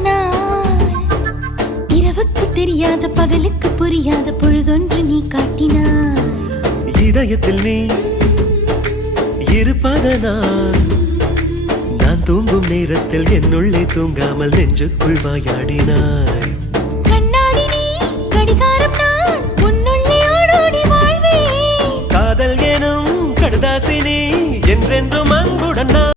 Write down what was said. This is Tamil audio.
நாள் இரவுக்கு தெரியாத பகலுக்கு புரியாத பொழுதொன்று நீ காட்டினாய் இதயத்தில் நீ இருப்பதனால் நான் தூங்கும் நேரத்தில் என்னுள்ளே தூங்காமல் நெஞ்சுக்குள் வாயாடினாய் கண்ணாடி நீ கடிகாரம் நான் உன்னுள்ளே ஓடோடி வாழ்வேன் காதல் எனும் கடுதாசி நீ என்றென்றும் அன்புடன் நான்